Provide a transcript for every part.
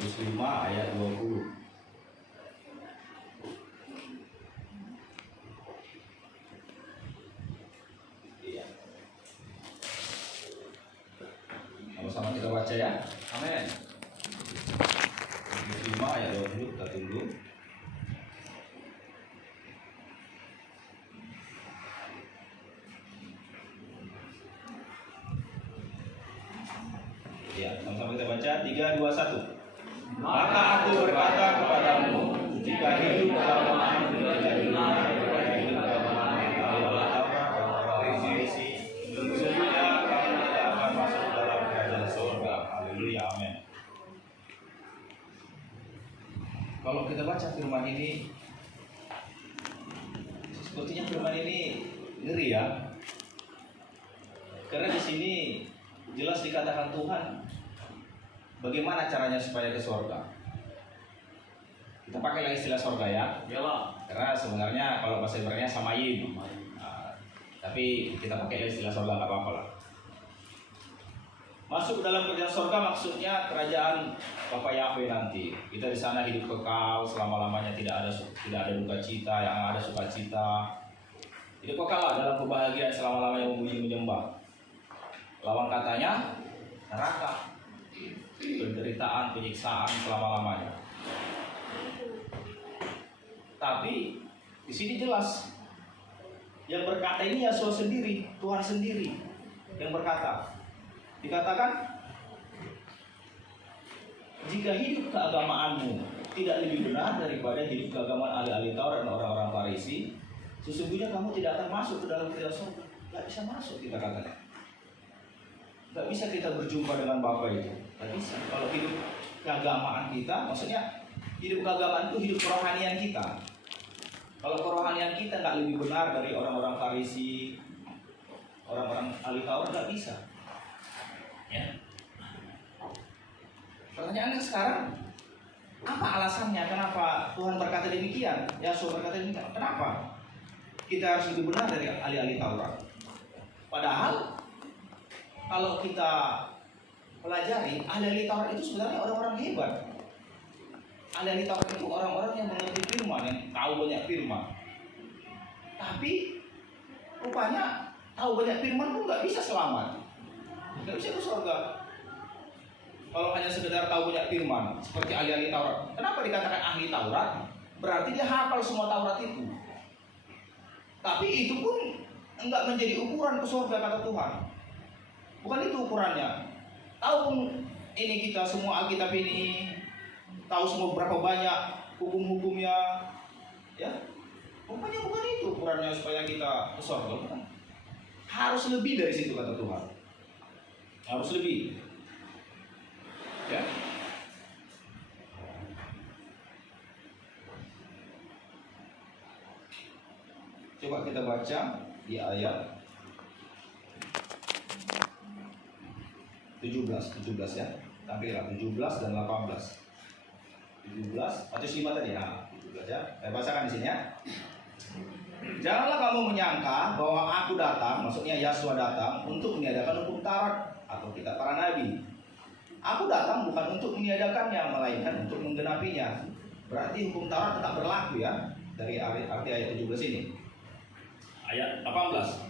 105 ayat 20. Iya. Sama-sama kita baca ya. Amin. 105 ayat 20 kita tunggu. Ya, sama-sama kita baca 3, 2, 1. Maka aku berkata kepadamu, jika hidup dalam aku tidak benar kepada hidup dalam Farisi, sesungguhnya kamu tidak akan masuk dalam kerajaan surga. Haleluya, amin. Kalau kita baca firman ini, sepertinya firman ini ngeri ya. Karena di sini jelas dikatakan Tuhan bagaimana caranya supaya ke surga. Kita pakai lagi istilah surga ya. Iyalah. Karena sebenarnya kalau bahasa Ibrani samayim. Tapi kita pakai istilah surga nggak apa-apa lah. Masuk ke dalam kerajaan surga maksudnya kerajaan Bapa Yahweh nanti. Kita di sana hidup kekal selama-lamanya, tidak ada duka cita, yang ada sukacita. Hidup kekal lah dalam kebahagiaan selama-lamanya memuji menyembah. Lawan katanya neraka, penderitaan, penyiksaan selama-lamanya. Tapi di sini jelas yang berkata ini Yesus sendiri, Tuhan sendiri yang berkata. Dikatakan, jika hidup keagamaanmu tidak lebih benar daripada hidup keagamaan ahli-ahli Taurat dan orang-orang Farisi, sesungguhnya kamu tidak akan masuk ke dalam kerajaan surga. Tidak bisa masuk, kita katakan. Tidak bisa kita berjumpa dengan Bapa itu. Tidak bisa. Kalau hidup keagamaan kita, maksudnya hidup keagamaan itu hidup kerohanian kita. Kalau kerohanian kita nggak lebih benar dari orang-orang Farisi, orang-orang ahli Taurat, nggak bisa. Ya. Pertanyaannya sekarang, apa alasannya? Kenapa Tuhan berkata demikian? Yesus berkata demikian. Kenapa kita harus lebih benar dari ahli-ahli Taurat? Padahal kalau kita pelajari, ahli-ahli Taurat itu sebenarnya orang-orang hebat. Ahli-ahli Taurat itu orang-orang yang mengerti firman, yang tahu banyak firman. Tapi rupanya tahu banyak firman pun nggak bisa selamat. Nggak bisa ke surga. Kalau hanya sekedar tahu banyak firman, seperti ahli-ahli Taurat. Kenapa dikatakan ahli Taurat? Berarti dia hafal semua Taurat itu. Tapi itu pun enggak menjadi ukuran ke surga kata Tuhan. Bukan itu ukurannya. Tahu pun ini kita semua Alkitab ini, tahu semua berapa banyak hukum-hukumnya, ya. Rupanya bukan itu ukurannya supaya kita ke surga. Bukan. Harus lebih dari situ kata Tuhan. Harus lebih. Ya. Coba kita baca di ayat 17 ya. Tampillah 17 dan 18. 17 atau 5 tadi. Nah, 17 ya. Saya bacakan di sini ya. Janganlah kamu menyangka bahwa aku datang, maksudnya Yesus datang untuk meniadakan hukum Taurat atau kitab para nabi. Aku datang bukan untuk meniadakannya, melainkan untuk menggenapinya. Berarti hukum Taurat tetap berlaku ya. Dari arti ayat 17 ini. Ayat 18.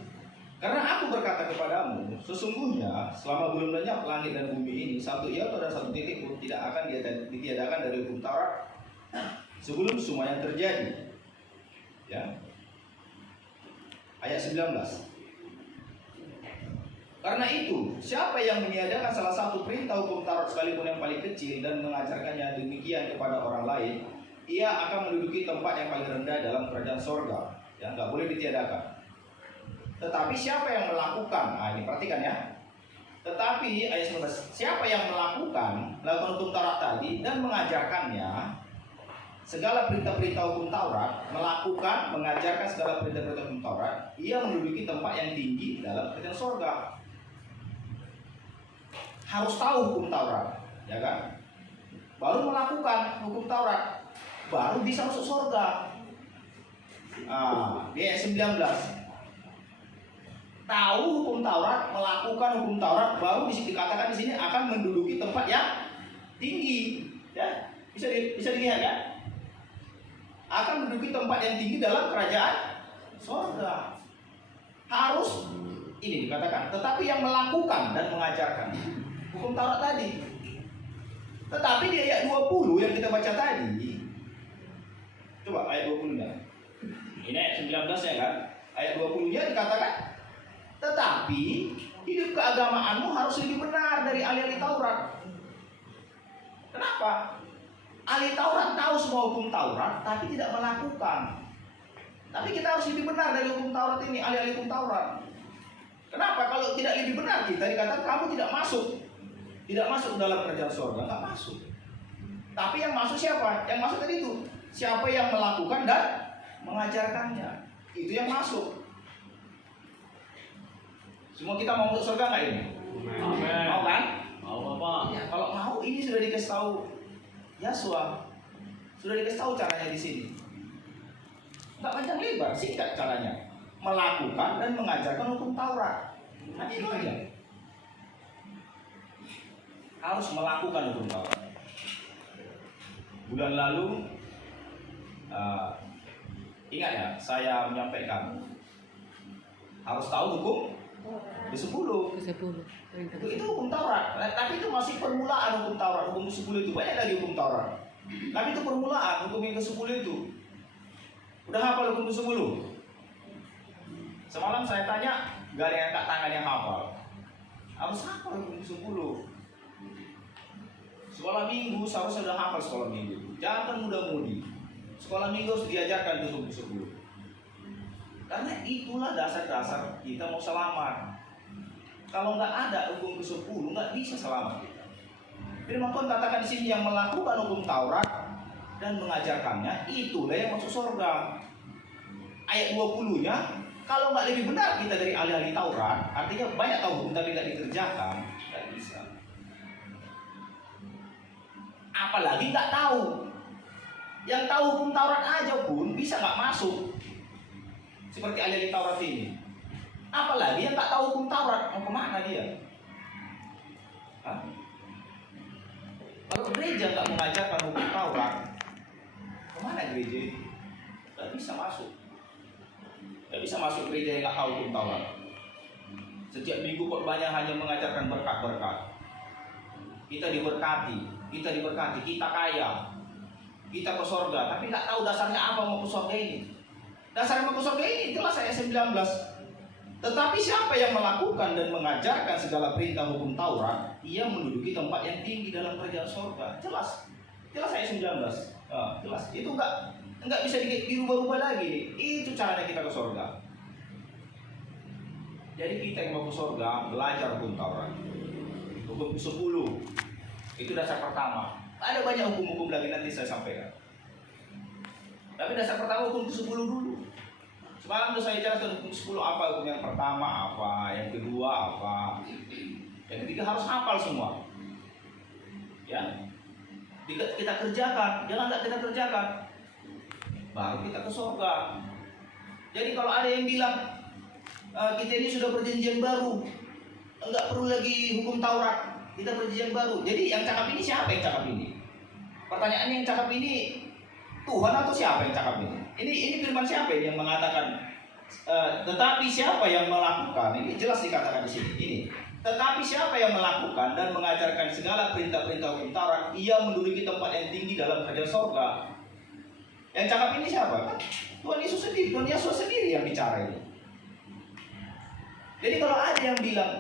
Karena aku berkata kepadamu, sesungguhnya selama belum lenyap langit dan bumi ini, satu iota dan satu titik pun tidak akan ditiadakan dari hukum Taurat sebelum semua yang terjadi. Ya. Ayat 19. Karena itu, siapa yang meniadakan salah satu perintah hukum Taurat sekalipun yang paling kecil dan mengajarkannya demikian kepada orang lain, ia akan menduduki tempat yang paling rendah dalam kerajaan sorga. Ya, nggak boleh ditiadakan. Tetapi siapa yang melakukan? Nah, ini perhatikan ya. Tetapi ayat 19, siapa yang melakukan hukum Taurat tadi dan mengajarkannya segala perintah-perintah hukum Taurat, melakukan, mengajarkan segala perintah-perintah hukum Taurat, ia menduduki tempat yang tinggi dalam kerajaan sorga. Harus tahu hukum Taurat, ya kan? Baru melakukan hukum Taurat, baru bisa masuk sorga. Di ayat 19. Tahu hukum Taurat, melakukan hukum Taurat, baru dikatakan di sini akan menduduki tempat yang tinggi. Ya, bisa dilihat kan? Akan menduduki tempat yang tinggi dalam kerajaan surga. Harus ini dikatakan, tetapi yang melakukan dan mengajarkan hukum Taurat tadi. Tetapi di ayat 20 yang kita baca tadi, coba ayat 20-nya. Ini ayat 19-nya kan? Ayat 20-nya dikatakan, tetapi hidup keagamaanmu harus lebih benar dari ahli-ahli Taurat. Kenapa? Ahli Taurat tahu semua hukum Taurat, tapi tidak melakukan. Tapi kita harus lebih benar dari hukum Taurat ini, ahli-ahli hukum Taurat. Kenapa? Kalau tidak lebih benar kita dikatakan kamu tidak masuk. Tidak masuk dalam kerajaan surga, nggak masuk. Tapi yang masuk siapa? Yang masuk tadi itu siapa yang melakukan dan mengajarkannya. Itu yang masuk. Semua kita mau masuk surga nggak ini? Amin. Mau kan? Mau Bapak. Ya, kalau mau ini sudah dikasih tahu Yasua. Sudah dikasih tahu caranya di sini. Nggak panjang lebar, singkat caranya. Melakukan dan mengajarkan hukum Taurat. Hanya itu aja. Harus melakukan hukum Taurat. Bulan lalu, ingat ya, saya menyampaikan harus tahu hukum ke-10. Itu hukum Taurat. Tapi itu masih permulaan hukum Taurat. Hukum ke-10 itu banyak lagi hukum Taurat. Tapi itu permulaan hukum yang ke-10 itu. Udah hafal hukum ke-10? Semalam saya tanya, gak ada yang angkat tangan yang hafal. Harus hafal hukum ke-10. Sekolah minggu seharusnya sudah hafal sekolah minggu. Jangan muda-mudi. Sekolah minggu harus diajarkan hukum ke-10. Karena itulah dasar-dasar kita mau selamat. Kalau nggak ada hukum ke-10, nggak bisa selamat kita. Firman Tuhan katakan di sini yang melakukan hukum Taurat dan mengajarkannya, itulah yang masuk surga. Ayat 20-nya, kalau nggak lebih benar kita dari ahli-ahli Taurat, artinya banyak tahu hukum tapi nggak dikerjakan, nggak bisa. Apalagi nggak tahu. Yang tahu hukum Taurat aja pun bisa nggak masuk. Seperti ahli-ahli Taurat ini. Apalagi yang tak tahu hukum Taurat, mau kemana dia? Hah? Kalau gereja nggak mengajarkan hukum Taurat, kemana gereja itu? Nggak bisa masuk. Nggak bisa masuk gereja yang nggak tahu hukum Taurat. Setiap minggu khotbahnya hanya mengajarkan berkat-berkat. Kita diberkati, kita kaya, kita ke surga, tapi nggak tahu dasarnya apa mau ke surga ini. Dasarnya mau ke surga ini jelas ayat 19. Tetapi siapa yang melakukan dan mengajarkan segala perintah hukum Taurat, ia menduduki tempat yang tinggi dalam kerajaan surga. Jelas ayat 19. Jelas. Itu nggak bisa dirubah-rubah lagi. Itu caranya kita ke surga. Jadi kita yang mau ke surga belajar hukum Taurat. Hukum 10 itu dasar pertama. Ada banyak hukum-hukum lagi nanti saya sampaikan. Tapi dasar pertama hukum 10 dulu. Semalam tuh saya jelaskan hukum 10 apa, hukum yang pertama apa, yang kedua apa, yang ketiga harus hafal semua. Ya, kita kerjakan, jangan nggak kita kerjakan, baru kita ke surga. Jadi kalau ada yang bilang kita ini sudah perjanjian baru, nggak perlu lagi hukum Taurat, kita perjanjian baru. Jadi yang cakap ini siapa yang cakap ini? Pertanyaannya yang cakap ini Tuhan atau siapa yang cakap ini? Ini firman siapa ini yang mengatakan tetapi siapa yang melakukan? Ini jelas dikatakan di sini. Ini. Tetapi siapa yang melakukan dan mengajarkan segala perintah-perintah hukum Taurat, ia menduduki tempat yang tinggi dalam kerajaan surga. Yang cakap ini siapa? Kan Tuhan Yesus sendiri, Tuhan Yesus sendiri yang bicara ini. Jadi kalau ada yang bilang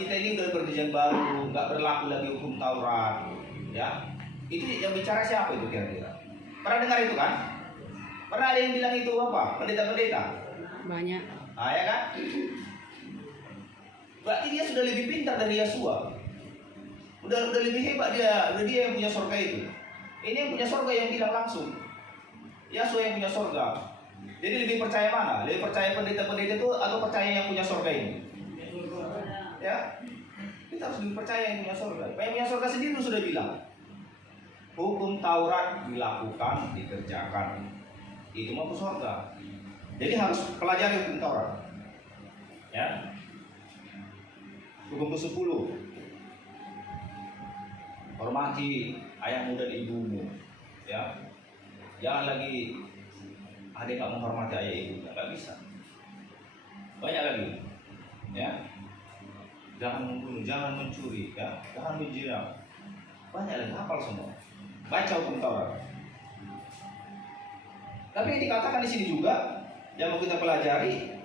kita ini udah perjanjian baru, nggak berlaku lagi hukum Taurat, ya, itu yang bicara siapa itu kira-kira? Pernah dengar itu kan? Pernah ada yang bilang itu apa? Pendeta-pendeta? Banyak. Ya kan? Berarti dia sudah lebih pintar dari Yasua. Udah lebih hebat dia. Udah dia yang punya surga itu. Ini yang punya surga yang bilang langsung. Yasua yang punya surga. Jadi lebih percaya mana? Lebih percaya pendeta-pendeta itu atau percaya yang punya surga ini? Ya. Kita harus lebih percaya yang punya surga. Yang punya surga sendiri sudah bilang. Hukum Taurat dilakukan, dikerjakan. Itu mau ke surga. Jadi harus pelajari hukum Taurat. Ya. Hukum ke-10. Hormati ayahmu dan ibumu, ya. Jangan lagi adik nggak menghormati ayah ibunya, nggak bisa. Banyak lagi, ya. Jangan membunuh, jangan mencuri, ya. Jangan menjira. Banyak lagi, hafal semua. Baca hukum Taurat. Tapi dikatakan di sini juga yang mau kita pelajari,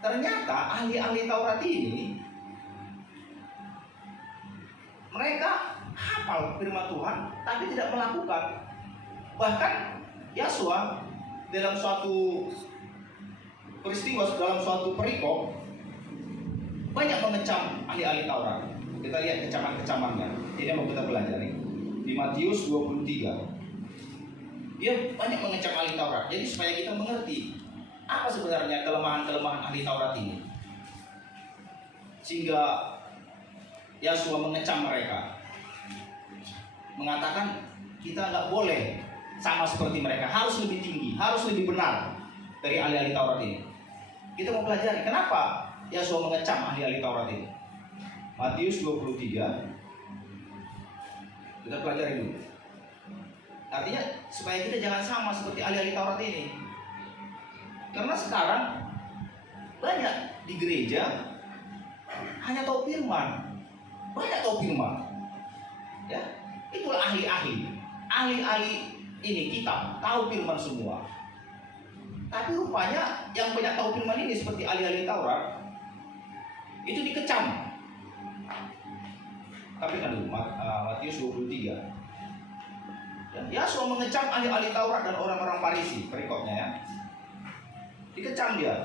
ternyata ahli-ahli Taurat ini mereka hafal firman Tuhan tapi tidak melakukan. Bahkan Yosua dalam suatu peristiwa, dalam suatu perikop banyak mengecam ahli-ahli Taurat. Kita lihat kecaman-kecamannya. Ini mau kita pelajari di Matius 23. Dia banyak mengecam ahli Taurat. Jadi supaya kita mengerti apa sebenarnya kelemahan-kelemahan ahli Taurat ini, sehingga Yosua mengecam mereka, mengatakan kita nggak boleh sama seperti mereka, harus lebih tinggi, harus lebih benar dari ahli-ahli Taurat ini. Kita mau pelajari kenapa Yosua mengecam ahli-ahli Taurat ini. Matius 23, kita pelajari dulu. Artinya supaya kita jangan sama seperti ahli-ahli Taurat ini. Karena sekarang banyak di gereja hanya tahu firman, banyak tahu firman, ya. Itulah ahli-ahli, ahli-ahli ini kitab tahu firman semua. Tapi rupanya yang banyak tahu firman ini seperti ahli-ahli Taurat itu dikecam. Tapi kan dulu Matius 23. Yosua mengecam ahli-ahli Taurat dan orang-orang Farisi, perikopnya ya. Dikecam dia.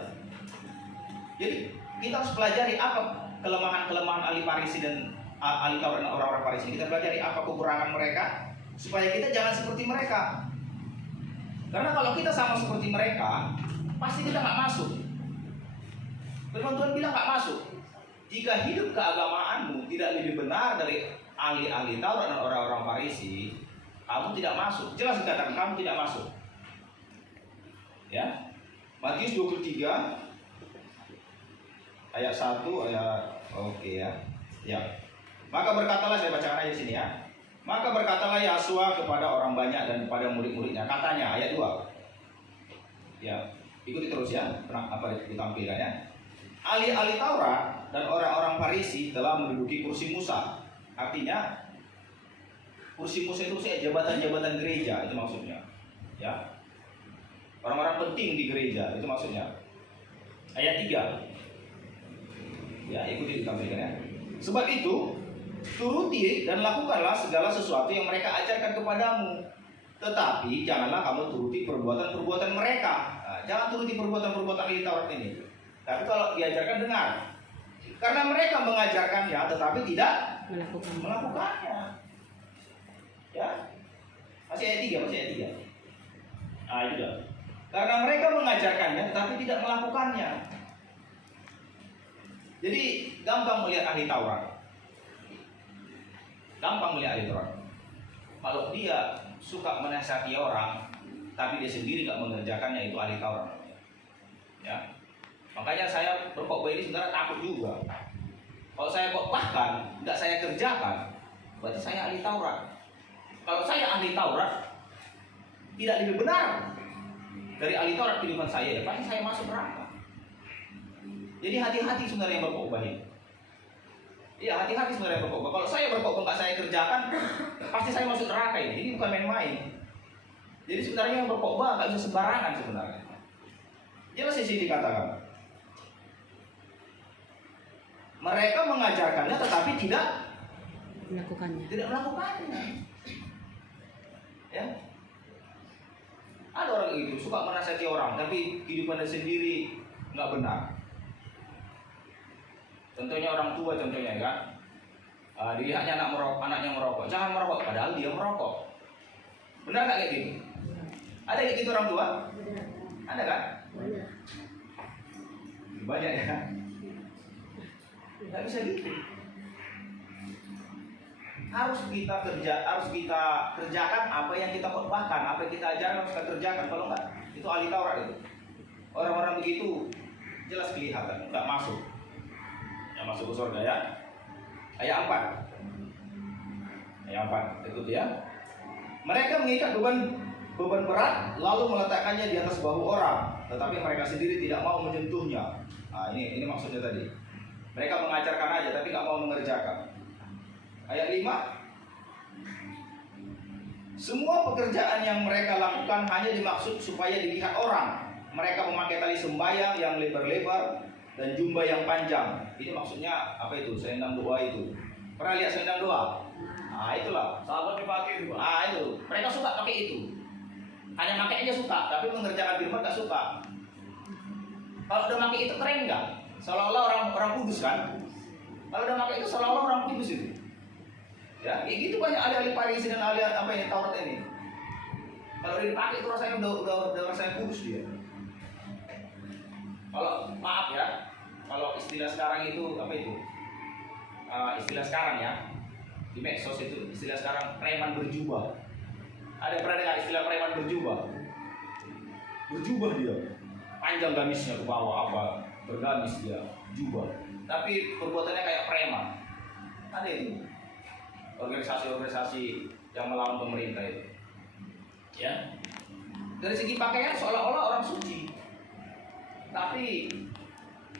Jadi kita harus pelajari apa kelemahan-kelemahan ahli Farisi dan ahli Taurat dan orang-orang Farisi. Kita pelajari apa kekurangan mereka supaya kita jangan seperti mereka. Karena kalau kita sama seperti mereka, pasti kita nggak masuk. Firman Tuhan bilang nggak masuk. Jika hidup keagamaanmu tidak lebih benar dari ahli-ahli Taurat dan orang-orang Farisi, kamu tidak masuk. Jelas dikatakan kamu tidak masuk. Ya. Matius 23 ayat 1 ayat oke ya. Ya. Maka berkatalah, saya bacakan aja di sini ya. Maka berkatalah Yosua kepada orang banyak dan kepada murid-muridnya, katanya ayat 2. Ya, ikuti terus ya. Apa ditampilkan ya. Ahli-ahli Taurat dan orang-orang Farisi telah menduduki kursi Musa. Artinya kursi Musa itu jabatan-jabatan gereja, itu maksudnya. Ya. Orang-orang penting di gereja, itu maksudnya. Ayat 3. Ya, ikuti ditampilkan ya. Sebab itu, turuti dan lakukanlah segala sesuatu yang mereka ajarkan kepadamu. Tetapi janganlah kamu turuti perbuatan-perbuatan mereka. Nah, jangan turuti perbuatan-perbuatan ahli Taurat ini. Tapi kalau diajarkan, dengar. Karena mereka mengajarkannya tetapi tidak melakukannya. Ya. Masih ayat 3, masih ayat 3. Ah, itu dah. Karena mereka mengajarkannya tetapi tidak melakukannya. Jadi gampang melihat ahli Taurat. Gampang melihat ahli Taurat. Kalau dia suka menasihati orang tapi dia sendiri nggak mengerjakannya, itu ahli Taurat. Ya. Makanya saya berkhotbah ini sebenarnya takut juga. Kalau saya khotbahkan nggak saya kerjakan, berarti saya ahli Taurat. Kalau saya ahli Taurat tidak lebih benar dari ahli Taurat kehidupan saya, ya pasti saya masuk neraka. Jadi hati-hati sebenarnya yang berkhotbah ini. Iya, hati-hati sebenarnya yang berkhotbah. Kalau saya berkhotbah nggak saya kerjakan, pasti saya masuk neraka ini. Ini bukan main-main. Jadi sebenarnya yang berkhotbah nggak bisa sembarangan sebenarnya. Jelas di sini dikatakan. Mereka mengajarkannya tetapi tidak melakukannya. Tidak melakukannya. Ya. Ada orang itu suka menasihati orang tapi kehidupannya sendiri nggak benar. Contohnya orang tua, contohnya kan. Dilihatnya anaknya merokok, jangan merokok, padahal dia merokok. Benar nggak kayak gitu? Ada kayak gitu orang tua? Ada kan? Banyak ya. Nggak bisa gitu. Harus kita kerjakan apa yang kita khotbahkan, apa yang kita ajarkan harus kita kerjakan. Kalau enggak, itu ahli Taurat itu. Orang-orang begitu jelas kelihatan, enggak masuk. Yang masuk ke surga ya. Ayat 4. Yang 4 itu ya. Mereka mengikat beban berat lalu meletakkannya di atas bahu orang, tetapi mereka sendiri tidak mau menyentuhnya. Nah, ini maksudnya tadi. Mereka mengajarkan aja tapi nggak mau mengerjakan. Ayat 5. Semua pekerjaan yang mereka lakukan hanya dimaksud supaya dilihat orang. Mereka memakai tali sembahyang yang lebar-lebar dan jubah yang panjang. Ini maksudnya apa itu? Selendang doa itu. Pernah lihat selendang doa? Nah, itulah. Sahabat dipakai itu, Pak. Ah, itu. Mereka suka pakai itu. Hanya pakai aja suka, tapi mengerjakan firman nggak suka. Kalau udah pakai itu keren nggak? Seolah-olah orang kudus kan? Kalau udah pakai itu seolah-olah orang kudus itu. Ya, kayak gitu banyak ahli-ahli Farisi dan ahli apa ini Taurat ini. Kalau dia dipakai itu rasanya udah rasanya kudus dia. Kalau maaf ya, kalau istilah sekarang itu apa itu? Istilah sekarang ya di medsos itu istilah sekarang preman berjubah. Ada pernah dengar istilah preman berjubah? Berjubah dia, panjang gamisnya ke bawah apa, bergamis dia, jubah. Tapi perbuatannya kayak preman. Ada itu organisasi-organisasi yang melawan pemerintah itu. Ya, dari segi pakaian seolah-olah orang suci, tapi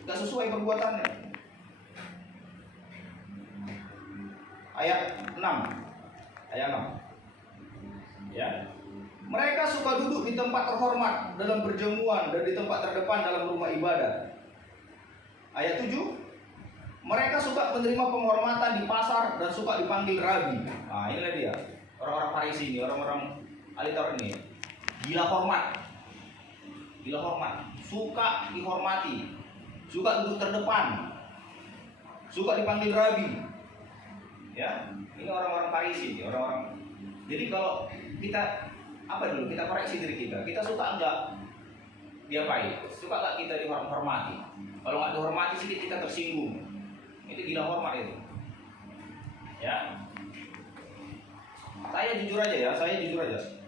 nggak sesuai perbuatannya. Ayat 6. Ya. Mereka suka duduk di tempat terhormat dalam perjamuan dan di tempat terdepan dalam rumah ibadat. Ayat 7. Mereka suka menerima penghormatan di pasar dan suka dipanggil rabi. Nah, inilah dia. Orang-orang Farisi ini, orang-orang ahli Taurat ini. Gila hormat. Suka dihormati. Suka duduk terdepan. Suka dipanggil rabi. Ya, ini orang-orang Farisi, orang-orang. Jadi kalau kita kita koreksi diri kita suka enggak diapain? Suka enggak kita dihormati? Kalau enggak dihormati sedikit kita tersinggung. Itu gila hormat itu. Ya. Saya jujur aja.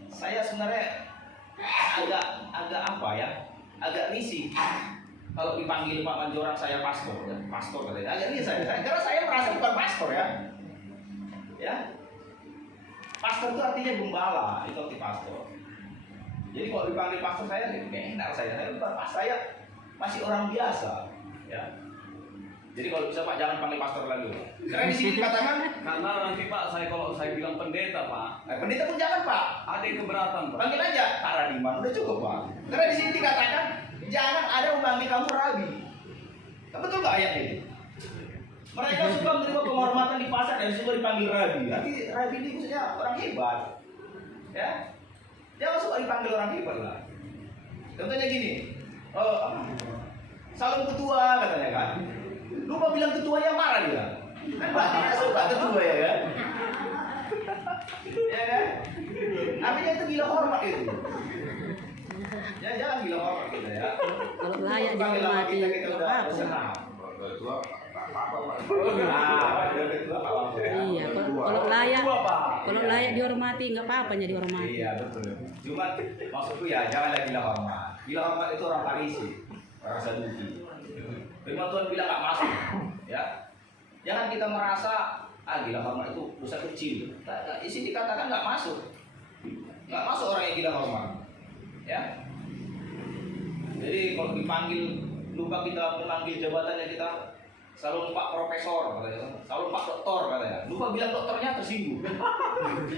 Saya sebenarnya agak apa ya? Agak risih kalau dipanggil Pak Manjorang saya pastor katanya. Agak risih saya. Karena saya merasa bukan pastor ya. Ya, pastor itu artinya gembala, itu arti pastor. Jadi kalau dipanggil pastor saya enak saya bukan pastor, saya masih orang biasa. Ya. Jadi kalau bisa Pak jangan panggil pastor lagi. Karena di sini dikatakan Karena nanti Pak, kalau saya bilang pendeta Pak, pendeta pun jangan Pak. ada yang keberatan Pak. Panggil aja Pak Radiman, udah cukup Pak. Karena di sini dikatakan jangan ada yang memanggil kamu rabi. Betul nggak ayat ini? Mereka suka menerima penghormatan di pasar dan suka dipanggil rabi. Arti rabi ini maksudnya orang hebat. Ya, jangan suka dipanggil orang hebat lah. Contohnya gini, salam ketua katanya kan. Lupa bilang ketuanya marah dia. Kan berarti dia suka ketua ya kan? Ya kan? Artinya itu gila hormat itu. Ya jangan gila hormat kita ya. Kalau layak dihormati, kita udah senang. Iya, kalau layak dihormati nggak apa-apa jadi dihormati. Iya betul. Cuma maksudku ya janganlah gila hormat. Gila hormat itu orang Farisi, orang Saduki. Firman Tuhan bilang nggak masuk, ya. Jangan kita merasa gila hormat itu dosa kecil. Di sini dikatakan nggak masuk orang yang gila hormat, ya. Jadi kalau dipanggil lupa kita memanggil jabatannya kita selalu Pak Profesor katanya, selalu Pak Doktor katanya. Lupa bilang dokternya tersinggung.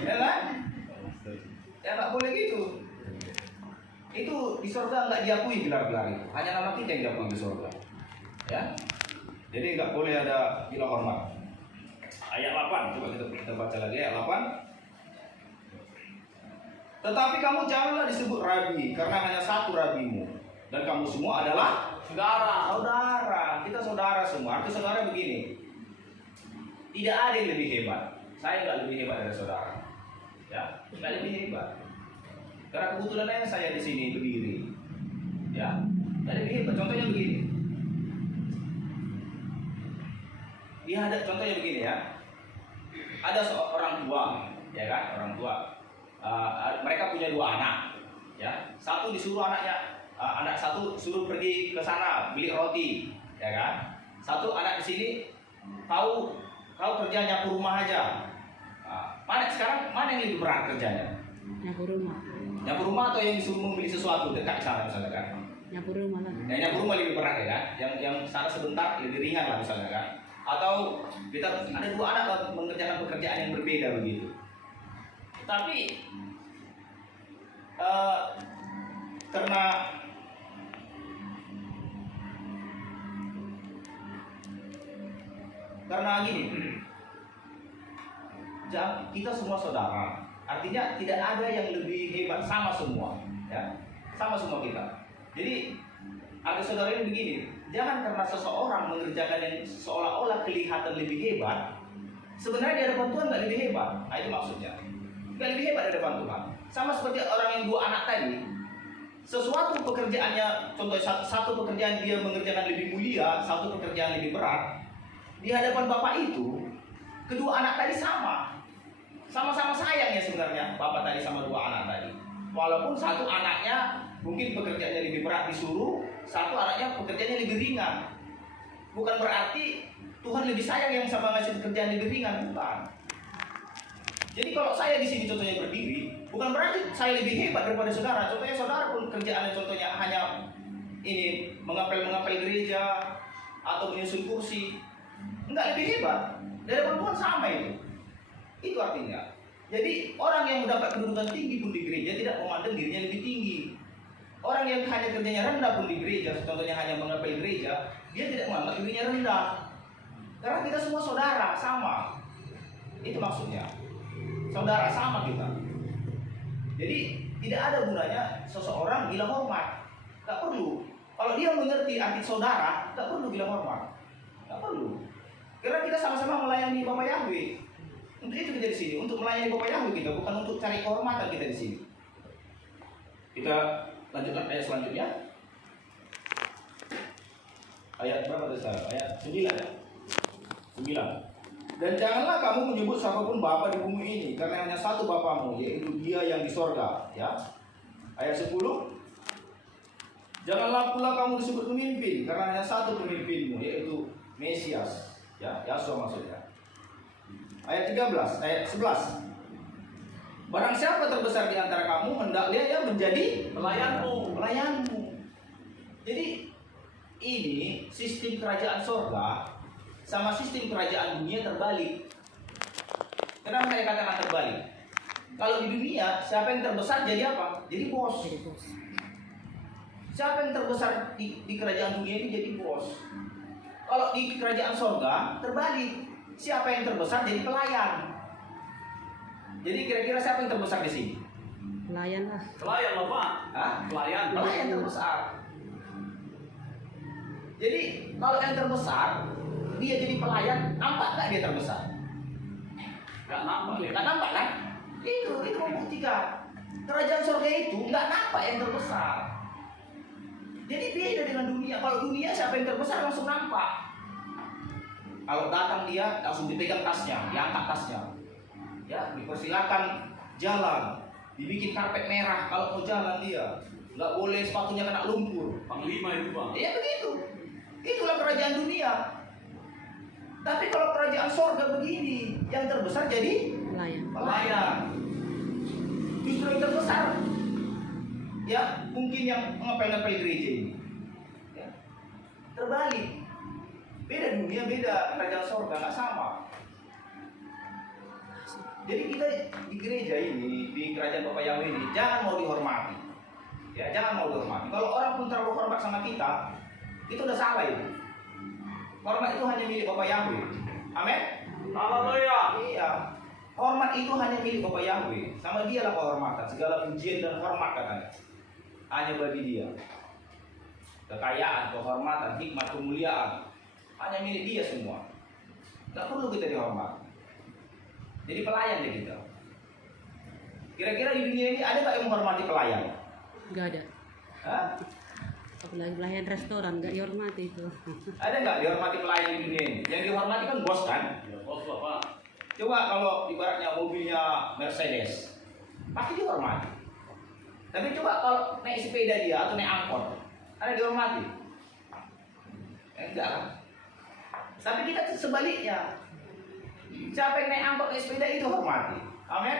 Ya kan? Ya nggak boleh gitu. Itu di surga nggak diakui gelar-gelar itu. Hanya nama kita yang diakui di surga. Ya. Jadi nggak boleh ada gila hormat. Ayat 8, coba kita baca lagi ayat 8. Tetapi kamu janganlah disebut rabi, karena hanya satu rabimu, dan kamu semua adalah saudara. Kita saudara semua. Arti saudara begini, tidak ada yang lebih hebat. Saya nggak lebih hebat dari saudara. Ya, nggak lebih hebat. Karena kebetulannya saya di sini berdiri. Ya, nggak lebih hebat. Contohnya begini. Contohnya begini ya. Ada seorang tua, ya kan? Orang tua. Mereka punya 2 anak. Ya, satu disuruh anak satu suruh pergi ke sana beli roti, ya kan? Satu anak di sini tahu kerja nyapu rumah aja. Mana yang lebih berat kerjanya? Nyapu rumah. Nyapu rumah atau yang disuruh membeli sesuatu dekat sana misalnya kan? Nyapu rumah lah. Nyapu rumah lebih berat ya kan? Yang sana sebentar lebih ringan lah misalnya kan? Atau kita ada dua anak mengerjakan pekerjaan yang berbeda begitu. Tapi karena gini, kita semua saudara. Artinya tidak ada yang lebih hebat, sama semua, ya, sama semua kita. Jadi ada saudara ini begini, jangan karena seseorang mengerjakan yang seolah-olah kelihatan lebih hebat, sebenarnya di hadapan Tuhan nggak lebih hebat. Nah itu maksudnya, nggak lebih hebat di hadapan Tuhan. Sama seperti orang yang dua anak tadi, sesuatu pekerjaannya, contoh satu pekerjaan dia mengerjakan lebih mulia, satu pekerjaan lebih berat. Di hadapan Bapak itu, kedua anak tadi sama-sama sayang ya sebenarnya Bapak tadi sama dua anak tadi. Walaupun satu anaknya mungkin pekerjaannya lebih berat disuruh, satu anaknya pekerjaannya lebih ringan. Bukan berarti Tuhan lebih sayang yang sama ngasih pekerjaan lebih ringan, bukan. Jadi kalau saya di sini contohnya berdiri, bukan berarti saya lebih hebat daripada saudara. Contohnya saudara pun kerjaannya contohnya hanya ini mengapel gereja atau menyusun kursi, enggak lebih hebat. Dari Tuhan sama itu. Itu artinya. Jadi orang yang mendapat kedudukan tinggi pun di gereja tidak memandang dirinya lebih tinggi. Orang yang hanya kerjanya rendah pun di gereja, contohnya hanya mengapel gereja, dia tidak menganggap dirinya rendah. Karena kita semua saudara, sama. Itu maksudnya. Saudara sama kita. Jadi tidak ada gunanya seseorang bilang hormat. Tak perlu. Kalau dia mengerti arti saudara, tak perlu bilang hormat. Tak perlu. Karena kita sama-sama melayani Bapak Yahweh. Untuk itu kita di sini, untuk melayani Bapak Yahweh kita, bukan untuk cari kehormatan kita di sini. Kita lanjutkan ayat selanjutnya. Ayat berapa tadi? Ayat 9 ya? 9. Dan janganlah kamu menyebut siapapun Bapa di bumi ini, karena hanya satu Bapamu, yaitu Dia yang di sorga. Ya. Ayat 10. Janganlah pula kamu disebut pemimpin, karena hanya satu pemimpinmu, yaitu Mesias. Ya, Yahshua maksudnya. Ayat 13, ayat 11. Barang siapa terbesar di antara kamu, hendaklah dia menjadi Pelayanmu. Jadi ini sistem kerajaan sorga sama sistem kerajaan dunia terbalik. Kenapa saya katakan terbalik? Kalau di dunia, siapa yang terbesar jadi apa? Jadi bos. Siapa yang terbesar di kerajaan dunia ini jadi bos. Kalau di kerajaan sorga terbalik, siapa yang terbesar jadi pelayan. Jadi kira-kira siapa yang terbesar di sini? Pelayan lah. Pelayan loh Pak. Hah? Pelayan. Pelayan terbesar. Jadi kalau yang terbesar dia jadi pelayan, nampak nggak dia terbesar? Gak nampak ya. Nggak nampak kan? Itu membuktikan kerajaan sorga itu nggak nampak yang terbesar. Jadi beda dengan dunia. Kalau dunia siapa yang terbesar langsung nampak. Kalau datang dia langsung dipegang tasnya, diangkat tasnya. Ya, dipersilakan jalan, dibikin karpet merah kalau mau jalan dia. Nggak boleh sepatunya kena lumpur. Panglima itu Pak. Ya begitu. Itulah kerajaan dunia. Tapi kalau kerajaan sorga begini, yang terbesar jadi pelayan. Justru yang terbesar, ya mungkin yang ngepel-ngepel gereja ini. Ya. Terbalik. Beda dunia, beda kerajaan sorga, nggak sama. Jadi kita di gereja ini, di kerajaan Bapak Yahweh ini, jangan mau dihormati. Ya, jangan mau dihormati. Kalau orang pun terlalu hormat sama kita, itu udah salah itu. Hormat itu hanya milik Bapak Yahweh. Amin. Haleluya. Iya. Hormat itu hanya milik Bapak Yahweh. Sama Dialah kehormatan, segala pujian dan hormat katanya. Hanya bagi Dia. Kekayaan, kehormatan, hikmat, kemuliaan hanya milik Dia semua. Gak perlu kita dihormat. Jadi pelayan deh kita. Kira-kira di dunia ini ada gak yang menghormati pelayan? Gak ada. Hah? Apalagi pelayan restoran gak dihormati itu. Ada nggak dihormati pelayan di dunia ini? Yang dihormati kan bos kan? Ya bos lah Pak. Coba kalau ibaratnya mobilnya Mercedes, pasti dihormati. Tapi coba kalau naik sepeda dia atau naik angkot, ada dihormati? Enggak kan? Tapi kita sebaliknya. Siapa yang naik angkot naik sepeda itu hormati. Amin.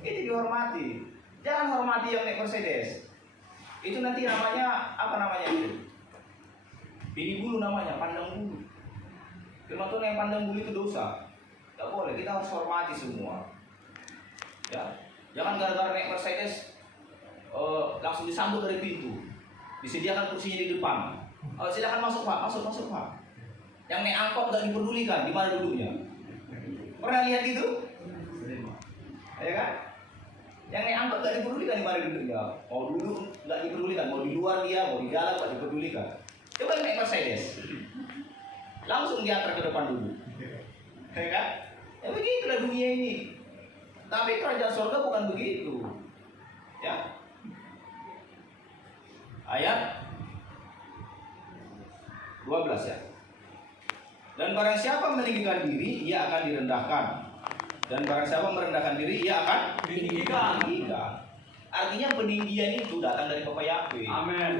Itu dihormati. Jangan hormati yang naik Mercedes. Itu nanti namanya apa namanya itu? Pilih bulu namanya, pandang bulu. Firman Tuhan yang pandang bulu itu dosa. Tidak boleh, kita harus hormati semua. Ya, jangan gara-gara naik Mercedes langsung disambut dari pintu. Disediakan kursinya di depan. Silakan masuk Pak, masuk Pak. Yang naik angkot nggak dipedulikan, di mana duduknya? Pernah lihat gitu? Ya kan? Yang naik angkot nggak dipedulikan, di mana duduknya? Mau duduk nggak dipedulikan, mau di luar dia, mau di dalam nggak dipedulikan. Coba yang naik Mercedes, langsung diantar ke depan dulu. Ya kan? Ya begitulah dunia ini. Tapi kerajaan surga bukan begitu. Ya. Ayat 12 ya. Dan barang siapa meninggikan diri, ia akan direndahkan. Dan barang siapa merendahkan diri, ia akan Ditinggikan. Artinya peninggian itu datang dari Bapa Yahweh. Amin.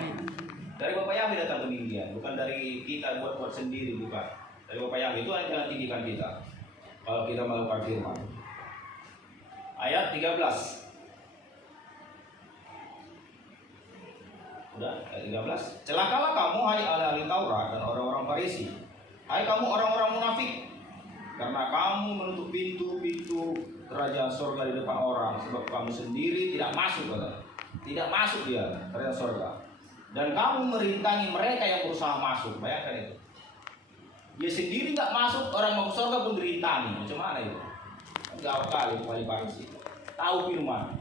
Dari Bapa Yahweh datang peninggian, bukan dari kita buat sendiri, bukan. Dari Bapa Yahweh itu yang tinggikan kita. Kalau kita melakukan firman. Ayat 13. Udah, ayat 13. Celakalah kamu hai ahli-ahli Taurat dan orang-orang Farisi. Hai kamu orang-orang munafik, karena kamu menutup pintu-pintu kerajaan surga di depan orang, sebab kamu sendiri tidak masuk, kata. Tidak masuk dia kerajaan surga. Dan kamu merintangi mereka yang berusaha masuk. Bayangkan itu. Dia sendiri nggak masuk, orang mau ke surga pun dirintangi. Macam mana itu? Jauh kali wali Farisi. Tahu firman.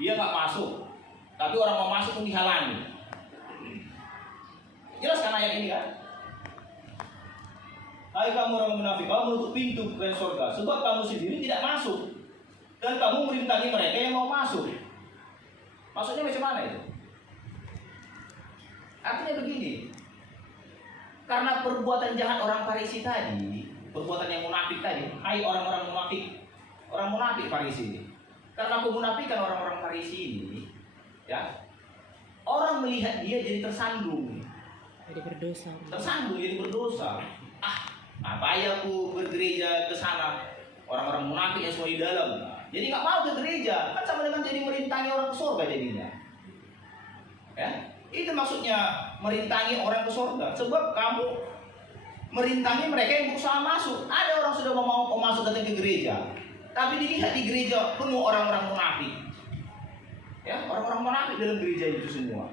Dia nggak masuk, tapi orang mau masuk pun dihalangi. Jelas kan ayat ini kan? Hai kamu orang munafik, kamu menutup pintu ke surga, sebab kamu sendiri tidak masuk, dan kamu merintangi mereka yang mau masuk. Maksudnya macam mana itu? Artinya begini, karena perbuatan jahat orang Farisi tadi, perbuatan yang munafik tadi, hai orang-orang munafik Farisi ini. Karena kemunafikan orang-orang Farisi ini, ya, orang melihat dia jadi tersandung. Jadi berdosa. Tersandung jadi berdosa. Apa ya aku bergereja ke sana? Orang-orang munafik yang semua di dalam. Jadi nggak mau ke gereja, kan sama dengan jadi merintangi orang ke surga jadinya. Ya, itu maksudnya merintangi orang ke surga. Sebab kamu merintangi mereka yang berusaha masuk. Ada orang sudah mau masuk datang ke gereja, tapi dilihat di gereja penuh orang-orang munafik. Ya, orang-orang munafik dalam gereja itu semua.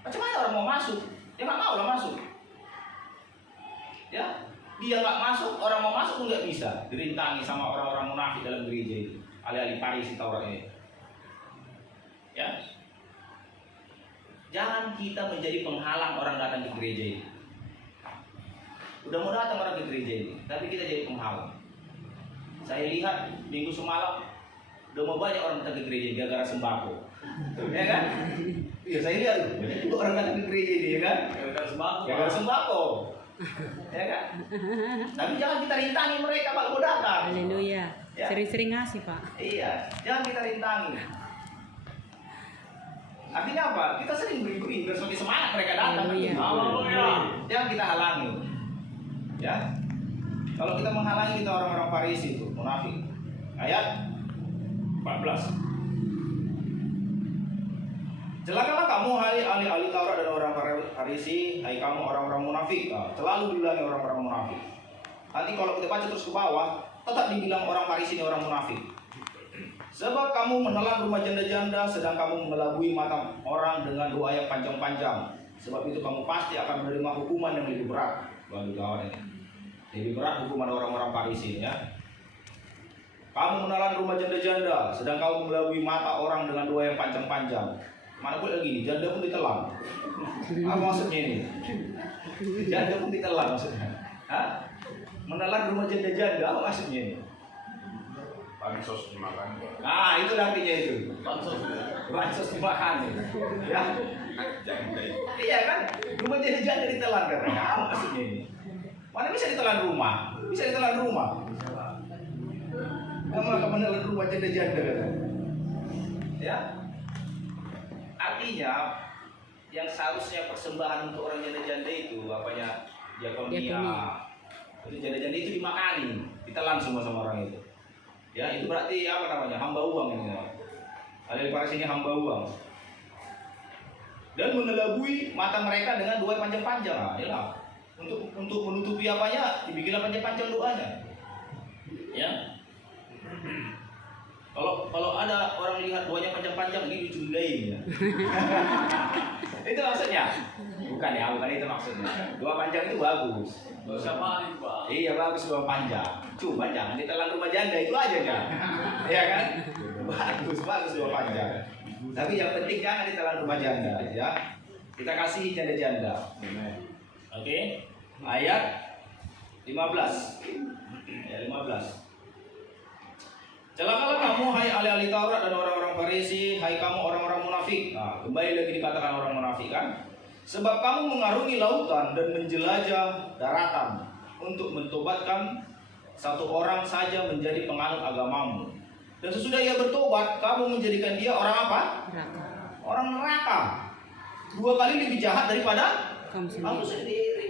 Macam mana orang mau masuk? Dia nggak mau lah masuk. Ya, dia nggak masuk, orang mau masuk pun nggak bisa. Dirintangi sama orang-orang munafik dalam gereja itu, ahli-ahli Farisi Taurat ini. Ya, jangan kita menjadi penghalang orang datang ke gereja ini. Udah mau datang orang ke gereja ini, tapi kita jadi penghalang. Saya lihat minggu semalam udah mau banyak orang datang ke gereja gara-gara sembako, ya kan? Iya, saya lihat itu orang datang ke gereja ini, ya kan? Gara-gara sembako, ya kan? Tapi jangan kita rintangi mereka kalau mau datang. Haleluya. Ya. Sering-sering ngasih, Pak. Iya, jangan kita rintangi. Artinya apa? Kita sering beri-beri biar semakin semangat mereka datang. Haleluya. Haleluya. Jangan kita halangi. Ya. Kalau kita menghalangi, kita orang-orang Farisi itu munafik. Ayat 14. Celakalah kamu hai ahli-ahli Taurat dan orang Farisi, hai kamu orang-orang munafik. Selalu dibilang orang-orang munafik. Nanti kalau kita baca terus ke bawah, tetap dibilang orang Farisi ini orang munafik. Sebab kamu menelan rumah janda-janda, sedang kamu mengelabui mata orang dengan doa yang panjang-panjang. Sebab itu kamu pasti akan menerima hukuman yang lebih berat. Waduh, kawan ini. Lebih berat hukuman orang-orang Farisi, ya. Kamu menelan rumah janda-janda, sedang kamu mengelabui mata orang dengan doa yang panjang-panjang. Mana boleh lagi, janda pun ditelan. Apa maksudnya ini? Janda pun ditelan maksudnya. Hah? Menelan rumah janda-janda, apa maksudnya ini? Bansos dimakan. Nah, itu artinya itu. Bansos dimakan. Ya. Iya kan? Rumah janda-janda ditelan katanya. Apa maksudnya ini? Mana bisa ditelan rumah? Bisa ditelan rumah. Kamu akan menelan rumah janda-janda katanya. Ya. Artinya yang seharusnya persembahan untuk orang janda-janda itu apanya? Diakonia. Itu janda-janda itu dimakani, ditelan semua sama orang itu. Ya, itu berarti apa namanya? Hamba uang ini. Ahli Farisi ini hamba uang. Dan mengelabui mata mereka dengan doa panjang-panjang. Nah, inilah. Untuk menutupi apanya? Dibikinlah panjang-panjang doanya. Ya. Kalau ada orang lihat doanya panjang-panjang, ini dicurigain ya. Itu maksudnya? Bukan ya, bukan itu maksudnya. Doa panjang itu bagus. Siapa itu Pak? Iya bagus doa panjang. Cuma jangan ditelan rumah janda itu aja kan. Iya kan? Bagus doa panjang. Tapi yang penting jangan ditelan rumah janda ya. Kita kasih janda-janda. Oke. Ayat 15. Ayat 15. Celakalah kamu hai ahli-ahli Taurat dan orang-orang Farisi, hai kamu orang-orang munafik. Nah, kembali lagi dikatakan orang munafik kan? Sebab kamu mengarungi lautan dan menjelajah daratan untuk mentobatkan satu orang saja menjadi penganut agamamu. Dan sesudah ia bertobat, kamu menjadikan dia orang apa? Neraka. Orang neraka. 2 kali lebih jahat daripada Kamu sendiri. sendiri.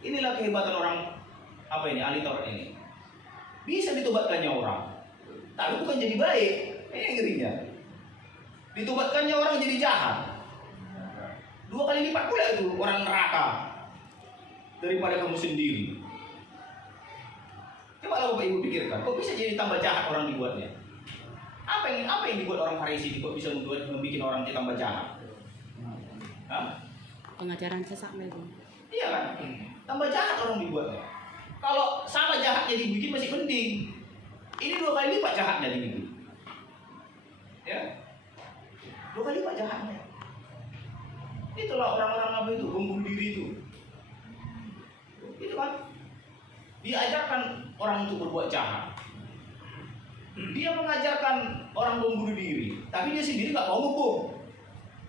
Inilah kehebatan orang apa ini ahli Taurat ini. Bisa ditobatkannya orang, tapi bukan jadi baik. Ini yang ngerinya. Ditobatkannya orang jadi jahat. 2 kali lipat pula itu orang neraka daripada kamu sendiri. Coba lah Bapak Ibu pikirkan, kok bisa jadi tambah jahat orang dibuatnya? Apa yang dibuat orang Farisi kok bisa membuat orang jadi tambah jahat? Hah? Pengajaran sesat mereka. Iya kan? Tambah jahat orang dibuatnya. Kalau sama jahatnya dibikin masih penting. Ini 2 kali lipat jahatnya dibikin. Ya, 2 kali lipat jahatnya. Itulah orang-orang apa itu, membunuh diri itu. Itu kan diajarkan orang untuk berbuat jahat. Dia mengajarkan orang membunuh diri, tapi dia sendiri nggak mau ngebom.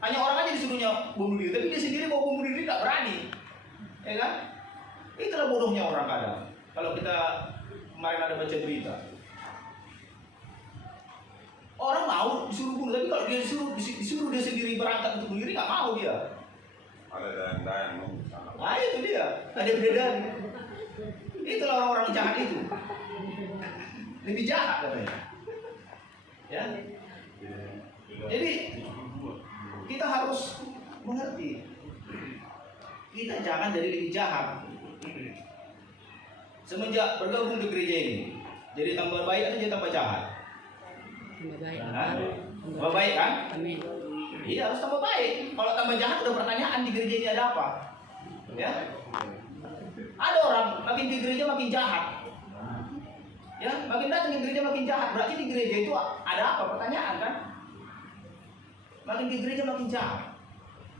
Hanya orang aja disuruhnya bunuh diri, tapi dia sendiri mau bunuh diri nggak berani. Ya kan? Itulah bodohnya orang kadang. Kalau kita kemarin ada baca berita, orang mau disuruh bunuh, tapi kalau dia disuruh dia sendiri berangkat untuk bunuh diri nggak mau dia. Ada dayang-dayang dong di sana. Nah itu dia, ada perbedaan. Itulah orang-orang jahat itu. Lebih jahat katanya. Ya. Jadi kita harus mengerti. Kita jangan jadi lebih jahat. Semenjak bergabung di gereja ini, jadi tambah baik atau jadi tambah jahat? Tambah baik. Hah? Tambah baik kan? Amin. Iya harus tambah baik. Kalau tambah jahat udah pertanyaan di gereja ini ada apa? Ya. Ada orang makin di gereja makin jahat. Ya, makin datang di gereja makin jahat. Berarti di gereja itu ada apa? Pertanyaan kan? Makin di gereja makin jahat.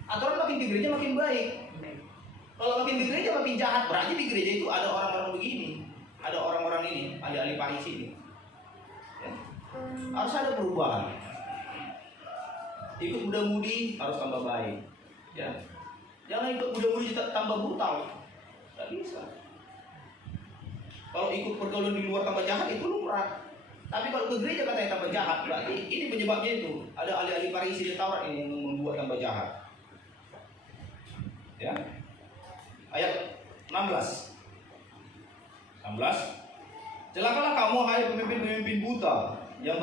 Atau makin di gereja makin baik. Kalau makin di gereja makin jahat, berarti di gereja itu ada orang-orang begini, ada orang-orang ini, ahli-ahli Farisi ini. Ya. Harus ada perubahan. Ikut muda-mudi harus tambah baik. Ya. Jangan ikut muda-mudi tambah brutal. Tidak bisa. Kalau ikut pergaulan di luar tambah jahat itu lumrah. Tapi kalau ke gereja katanya tambah jahat, berarti ini penyebabnya itu. Ada ahli-ahli Farisi di Taurat ini yang membuat tambah jahat. Ya. Ayat 16. Celakalah kamu hai pemimpin-pemimpin buta yang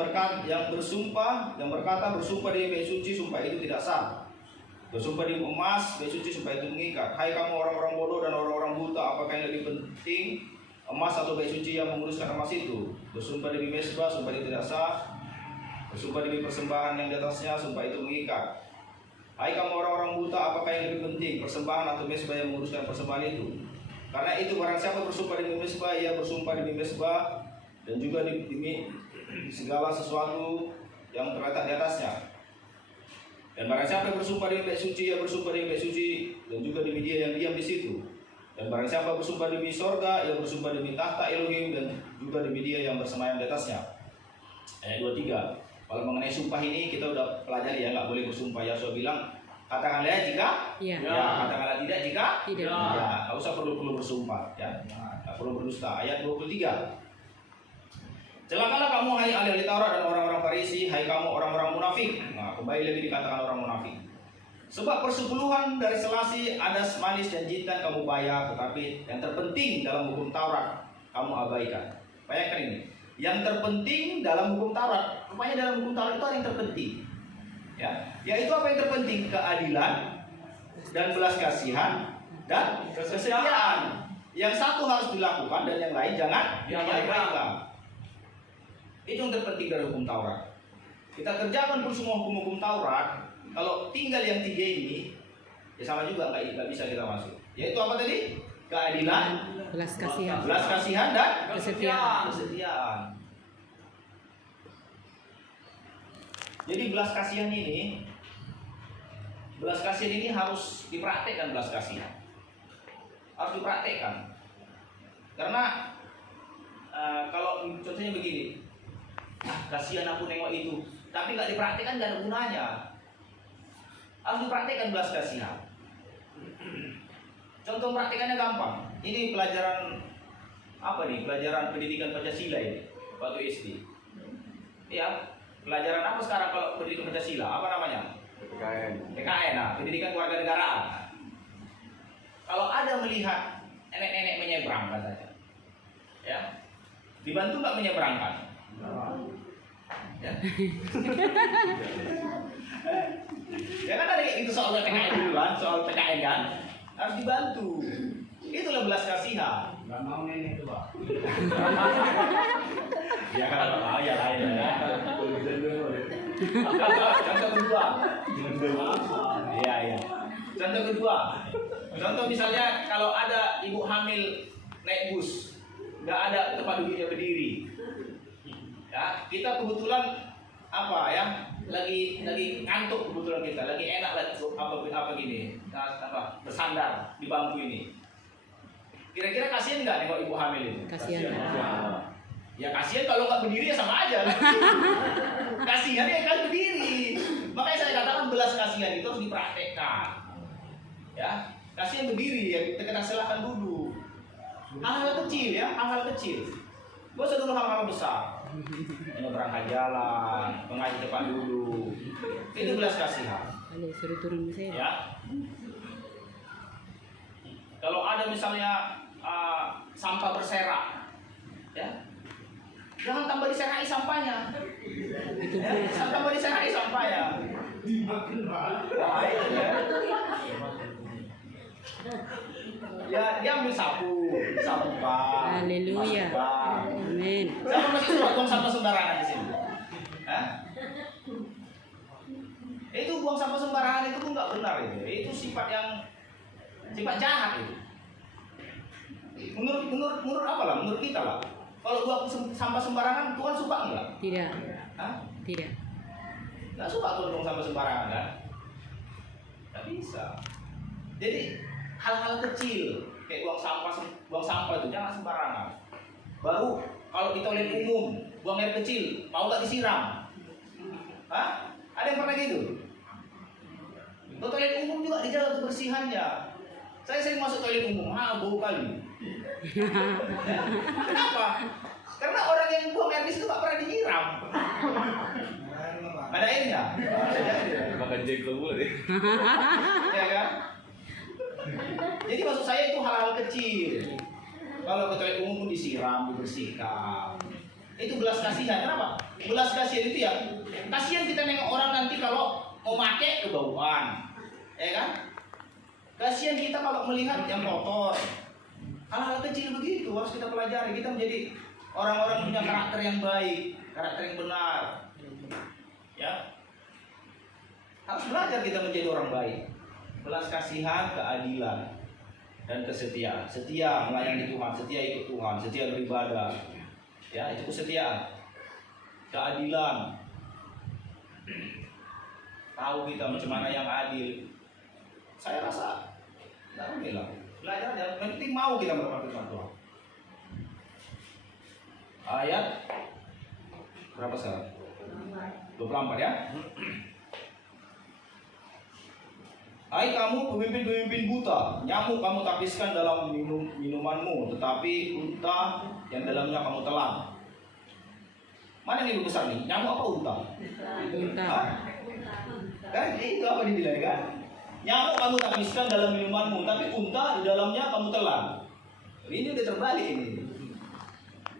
bersumpah demi bait suci, sumpah itu tidak sah. Bersumpah demi emas, bait suci, sumpah itu mengikat. Hai kamu orang-orang bodoh dan orang-orang buta, apakah yang lebih penting, emas atau bait suci yang menguruskan emas itu? Bersumpah demi mesbah, sumpah itu tidak sah. Bersumpah demi persembahan yang di atasnya, sumpah itu mengikat. Hai kamu orang-orang buta, apakah yang lebih penting, persembahan atau mesbah yang menguruskan persembahan itu? Karena itu barang siapa bersumpah demi mesbah, ia bersumpah demi mesbah dan juga demi segala sesuatu yang terletak di atasnya. Dan barang siapa bersumpah demi bait suci, ia bersumpah demi bait suci dan juga demi dia yang diam di situ. Dan barang siapa bersumpah demi sorga, ia bersumpah demi tahta Elohim dan juga demi dia yang bersemayam di atasnya. Ayat 23. Kalau mengenai sumpah ini kita udah pelajari ya, nggak boleh bersumpah. Yahya bilang katakanlah ya jika, Iya. ya katakanlah tidak jika, Tidak. ya nggak usah perlu bersumpah, ya nggak perlu berdusta. Ayat 23. Celakalah kamu hai ahli Taurat dan orang-orang Farisi, hai kamu orang-orang munafik. Nah, kembali lagi dikatakan orang munafik. Sebab persepuluhan dari selasi, adas, manis dan jintan kamu bayar, tetapi yang terpenting dalam hukum Taurat kamu abaikan. Bayangkan ini. yang terpenting dalam hukum Taurat. Rupanya dalam hukum Taurat itu ada yang terpenting. Ya, yaitu apa yang terpenting? Keadilan dan belas kasihan dan kesetiaan. Yang satu harus dilakukan dan yang lain jangan diabaikan. Itu yang terpenting dari hukum Taurat. Kita kerjakan pun semua hukum-hukum Taurat, kalau tinggal yang tiga ini, ya sama juga nggak bisa kita masuk. Yaitu apa tadi? Keadilan, Belas kasihan. belas kasihan dan Kesetiaan. kesetiaan. Jadi belas kasihan ini harus dipraktekkan, belas kasihan harus dipraktekkan. Karena kalau contohnya begini, kasihan aku nengok itu, tapi nggak dipraktekkan nggak ada gunanya. Harus dipraktekkan belas kasihan. Contoh praktikannya gampang. Ini pelajaran apa nih? Pelajaran pendidikan Pancasila ini waktu SD. Ya, pelajaran apa sekarang kalau pendidikan Pancasila? Apa namanya? PKN. Nah, pendidikan kewarganegaraan. Kalau ada melihat nenek-nenek menyeberang katanya, ya, dibantu nggak menyeberangkan? Ya. Ya kan ada itu soal PKN dulu kan, soal PKN kan harus dibantu. Itulah belas kasihan. Nggak mau nenek itu, Pak. Ya kan, ya lain ya. Contoh kedua. Iya. Contoh kedua. Contoh misalnya kalau ada ibu hamil naik bus, nggak ada tempat duduknya berdiri. Ya, kita kebetulan apa ya? Lagi ngantuk kebetulan kita, lagi enak lagi apa gini, bersandar di bangku ini. Kira-kira kasihan nggak nengok ibu hamil itu? Kasihan. Ya kasihan kalau nggak berdiri ya sama aja. Kasihan ya kan berdiri. Makanya saya katakan belas kasihan itu harus dipraktekkan. Ya, kasihan berdiri ya kita silakan dulu. Hal-hal kecil ya, hal-hal kecil. Gak usah dulu hal-hal besar. Menyeberangkan jalan, mengaji depan dulu. Itu belas kasihan. Ayo suruh turun saya. Ya. Kalau ada misalnya sampah berserak, ya, jangan tambah diserai sampahnya. Itu Ya, pun. jangan tambah diserai sampahnya. Wah, itu ya. Ya, dia ambil sapu bak. Haleluya. masuk bak. Amin. Siapa masih suka buang sampah sembarangan di sini? Hah? Itu buang sampah sembarangan itu pun nggak benar itu. Itu sifat jahat itu. Menurut apa lah? Menurut kita lah. Kalau buang sampah sembarangan, Tuhan suka nggak? Tidak. Hah? Tidak. Nggak suka Tuhan buang sampah sembarangan kan? Nggak bisa. Jadi hal-hal kecil kayak buang sampah itu jangan sembarangan. Baru kalau di toilet umum buang air kecil mau nggak disiram? Hah? Ada yang pernah gitu? Di toilet umum juga dijaga kebersihannya. Saya sering masuk toilet umum, bau kali. Kenapa? Karena orang yang buang air di situ nggak pernah disiram. Ada airnya? Makan jengkol mulu deh. Ya kan? Jadi maksud saya itu hal-hal kecil. Kalau ke toilet umum pun disiram, dibersihkan. Itu belas kasihan. Kenapa? Belas kasihan itu ya. Kasihan kita nengok orang nanti kalau mau pakai kebauan, ya kan? Kasihan kita kalau melihat yang kotor. Hal-hal kecil begitu harus kita pelajari. Kita menjadi orang-orang punya karakter yang baik, karakter yang benar. Ya, harus belajar kita menjadi orang baik. Belas kasihan, keadilan, dan kesetiaan. Setia melayani Tuhan, setia ikut Tuhan, setia beribadah. Ya, itu kesetiaan. Keadilan. Tahu kita macam mana yang adil. Saya rasa tidak bilang. Belajar aja, yang penting mau kita melakukan firman Tuhan. Ayat berapa sekarang? 24 ya. Hai kamu pemimpin-pemimpin buta, nyamuk kamu tapiskan dalam minumanmu, tetapi unta yang dalamnya kamu telan. Mana yang lebih besar nih? Nyamuk apa unta? Unta. Kan itu apa dibilang kan? Nyamuk kamu tapiskan dalam minumanmu, tapi unta di dalamnya kamu telan. Ini udah terbalik ini.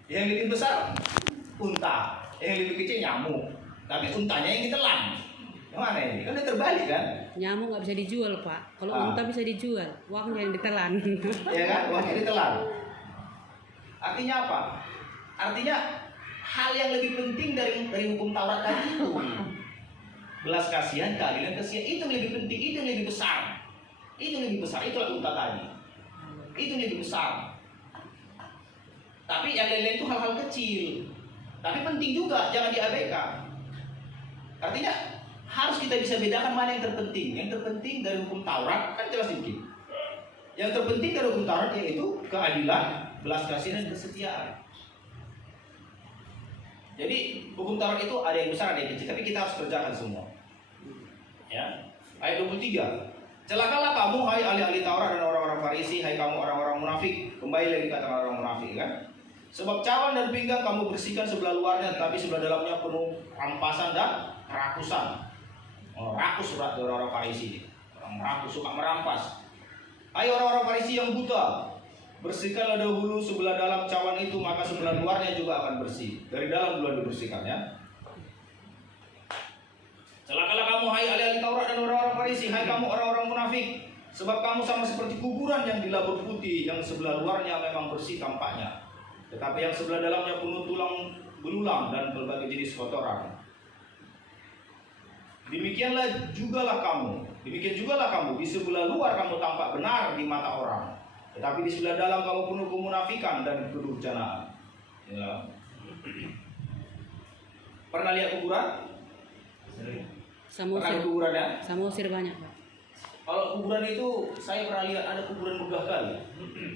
Yang lebih besar unta, yang lebih kecil nyamuk, tapi untanya yang ditelan. Gimana ini? Kan udah terbalik kan? Nyamuk nggak bisa dijual Pak. Kalau unta bisa dijual, uangnya yang ditelan. Ya kan? Uangnya ditelan. Artinya apa? Artinya hal yang lebih penting dari hukum Taurat tadi itu, belas kasihan, keadilan, kesetiaan, itu yang lebih penting, itu yang lebih besar. Itu yang lebih besar, itulah unta tadi. Itu yang lebih besar. Tapi yang lain-lain itu hal-hal kecil. Tapi penting juga, jangan diabaikan. Artinya harus kita bisa bedakan mana yang terpenting. Yang terpenting dari hukum Taurat kan jelas sedikit. Yang terpenting dari hukum Taurat yaitu keadilan, belas kasihan, dan kesetiaan. Jadi hukum Taurat itu ada yang besar, ada yang kecil, tapi kita harus kerjakan semua. Ya. Ayat 23. Celakalah kamu hai ahli-ahli Taurat dan orang-orang Farisi, hai kamu orang-orang munafik. Kembali lagi kata orang munafik kan. Sebab cawan dan pinggang kamu bersihkan sebelah luarnya, tapi sebelah dalamnya penuh rampasan dan rakusan. Rakus surat orang-orang Farisi. Orang rakus suka merampas. Hai orang-orang Farisi yang buta, bersihkanlah dahulu sebelah dalam cawan itu, maka sebelah luarnya juga akan bersih. Dari dalam dulu dibersihkan ya. Celakalah kamu hai ahli-ahli Taurat dan orang-orang Farisi, hai kamu orang-orang munafik, sebab kamu sama seperti kuburan yang dilabur putih, yang sebelah luarnya memang bersih tampaknya, tetapi yang sebelah dalamnya penuh tulang belulang dan berbagai jenis kotoran. Demikian jugalah kamu, di sebelah luar kamu tampak benar di mata orang, tetapi di sebelah dalam kamu penuh kemunafikan dan kedurjanaan. Ya. Pernah lihat kuburan? Pernah kuburan ya? Samosir banyak Pak. Kalau kuburan itu saya pernah lihat ada kuburan megah kali.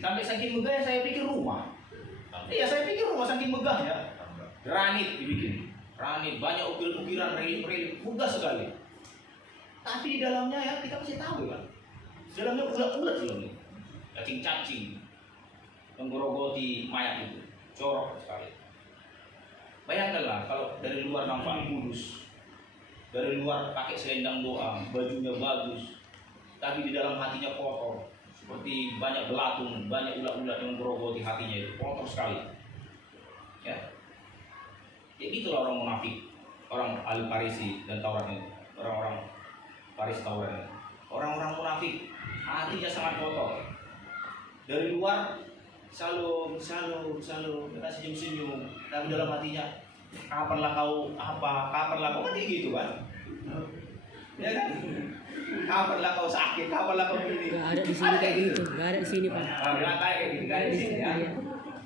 Sampai saking megahnya saya pikir rumah. Iya, saya pikir rumah saking megahnya. Granit dibikin. Granit, banyak ukir-ukiran, relief-relief, megah sekali. Tapi di dalamnya ya kita pasti tahu kan. Dalamnya ulat-ulat dalamnya. Cacing-cacing. Menggerogoti mayat itu. Jorok sekali. Bayangkanlah kalau dari luar nampak kudus. Dari luar pakai selendang doang, bajunya bagus, tapi di dalam hatinya kotor, seperti banyak belatung, banyak ulat-ulat yang menggerogoti hatinya itu, kotor sekali. Ya, gitulah orang munafik, orang ahli Farisi dan Taurat itu, orang-orang Farisi Taurat itu, orang-orang munafik, hatinya sangat kotor. Dari luar, salam, mereka senyum-senyum, tapi dalam hatinya, kapanlah kau kan gitu kan? Ya kan? Kapanlah kau sakit, kapanlah kau begini? Gak ada di sini kayak gitu, gak ada di sini Pak. Gak ada di sini ya.